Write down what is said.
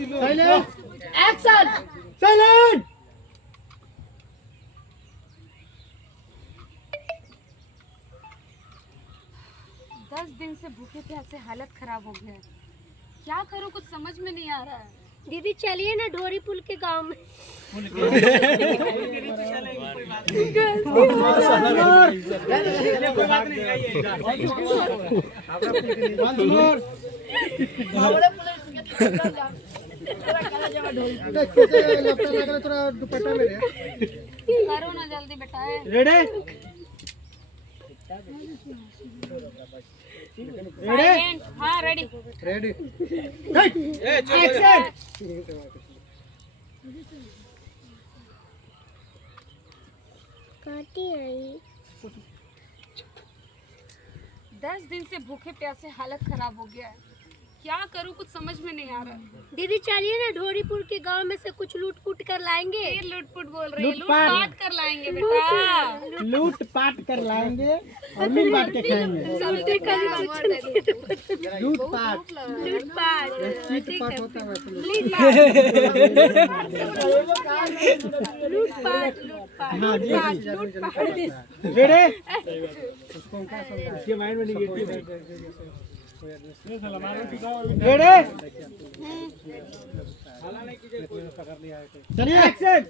Action silent. 10 दिन से भूखे प्यासे हालत खराब हो गया है। क्या करूं कुछ समझ में नहीं आ रहा है। दीदी चलिए ना ढोरी पुल के गांव में। करो ना जल्दी बेटा। Ready silent. हाँ रेडी। Ready action. 10 दिन से भूखे प्यासे हालत खराब हो गया है। क्या करूं कुछ समझ में नहीं आ रहा है। दीदी चलिए ना ढोरीपुर के गांव में से कुछ लूट पुट कर लाएंगे। ये लूटपुट बोल रही है। लूटपाट कर लाएंगे बेटा। लूट पाट कर लाएंगे और मिल बांट के खाएंगे। लूट पाट चीट पाट होता है रेडी। इसके माइंड में निगेटिव है। रेडी चलिए एक्शन।